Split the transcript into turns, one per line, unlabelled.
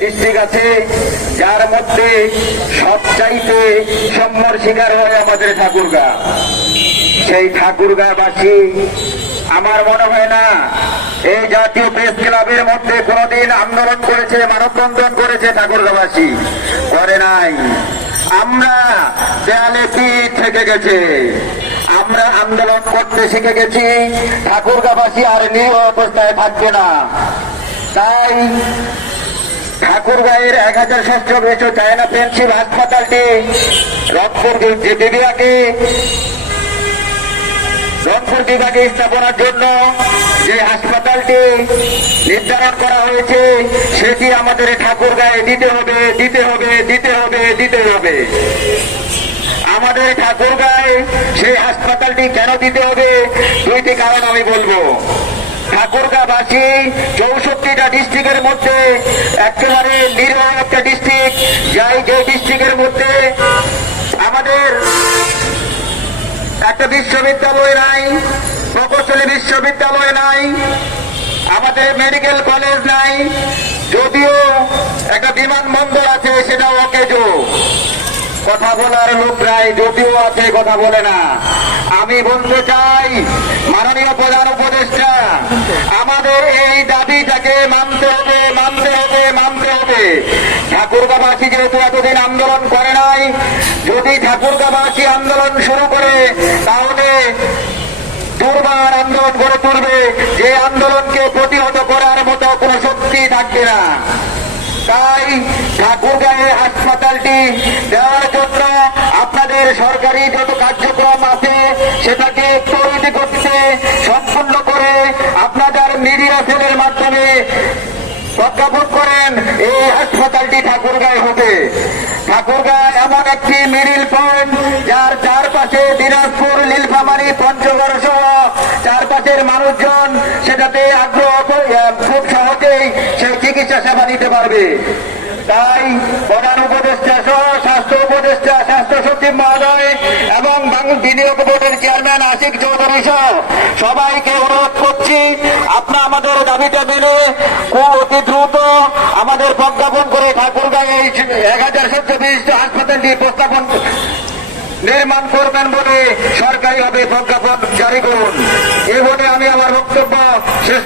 District আছে যার মধ্যে সবচাইতে সম্মর শিকার হয় আমাদের ঠাকুরগা। সেই ঠাকুরগাবাসী, আমার মনে হয় না, এই জাতীয় প্রেস ক্লাবের মধ্যে কোনোদিন আন্দোলন করেছে, মানববন্ধন করেছে ঠাকুরগাবাসী। করে নাই। আমরা দেয়ালে পিঠ থেকে গেছে। আমরা আন্দোলন করতে শিখে গেছি, ঠাকুরগাবাসী আর নিরীহ অবস্থায় থাকবে না। তাই ঠাকুরগাঁয়ের এক হাজার ষষ্ঠ বেশ চায়না ফ্রেন্ডশিপ হাসপাতালটি। রংপুর যে বিভাগে রংপুর বিভাগে স্থাপনার জন্য যে হাসপাতালটি নির্ধারণ করা হয়েছে, সেটি আমাদের ঠাকুরগাঁয়ে দিতে হবে দিতে হবে দিতে হবে দিতে হবে। আমাদের ঠাকুরগাঁয়ে সেই হাসপাতালটি কেন দিতে হবে, দুইটি কারণ আমি বলব। ঠাকুরগাঁবাসী চৌষট্টিটা ডিস্ট্রিক্টের মধ্যে একেবারে নির্ভয় একটা ডিস্ট্রিক্ট যাই যে ডিস্ট্রিক্টের মধ্যে আমাদের একটা বিশ্ববিদ্যালয় নাই, প্রকৌশলী বিশ্ববিদ্যালয় নাই, আমাদের মেডিকেল কলেজ নাই, যদিও একটা বিমানবন্দর আছে, সেটা অকেজো কথা বলার লোক নাই যদিও আছে, কথা বলে না। আমি বলতে চাই, মাননীয় প্রধান উপদেষ্টা, আমাদের এই দাবিটাকে মানতে হবে মানতে হবে মানতে হবে। ঠাকুরগাবাসী যেহেতু এতদিন আন্দোলন করে নাই, যদি ঠাকুরগাবাসী আন্দোলন শুরু করে, তাহলে দুর্বার আন্দোলন গড়ে তুলবে। যে আন্দোলনকে প্রতিহত করার মতো কোনো শক্তি থাকবে না। তাই ঠাকুরগাঁয়ের হাসপাতালটি দেওয়ার জন্য আপনাদের সরকারি যত কার্যক্রম আছে, সেটাকে তৈরি করতে সম্পূর্ণ করে আপনাদের মিডিয়া সেলের মাধ্যমে প্রজ্ঞাপন করেন এই হাসপাতালটি ঠাকুরগাঁয় হবে ঠাকুরগাঁ এমন একটি মিডিল পয়েন্ট যার চারপাশে দিনাজপুর, নীলফামারী, পঞ্চগড় সহ চারপাশের মানুষজন সেটাতে আগ্রহ খুব সহজেই সেই চিকিৎসা সেবা নিতে পারবে। তাই প্রধান উপদেষ্টা সহ স্বাস্থ্য উপদেষ্টা, স্বাস্থ্য সচিব মহোদয় এবং বিনিয়োগ বোর্ডের চেয়ারম্যান আশিক চৌধুরী সহ সবাইকে অনুরোধ করছি, আপনার আমাদের দাবিটা মেনে খুব অতি দ্রুত আমাদের প্রজ্ঞাপন করে ঠাকুরগাঁয়ে এই এক হাজার সত্য বিশিষ্ট হাসপাতালটি প্রস্তাপন নির্মাণ করবেন বলে সরকারিভাবে প্রজ্ঞাপন জারি করুন। এই বলে আমি আমার বক্তব্য শেষ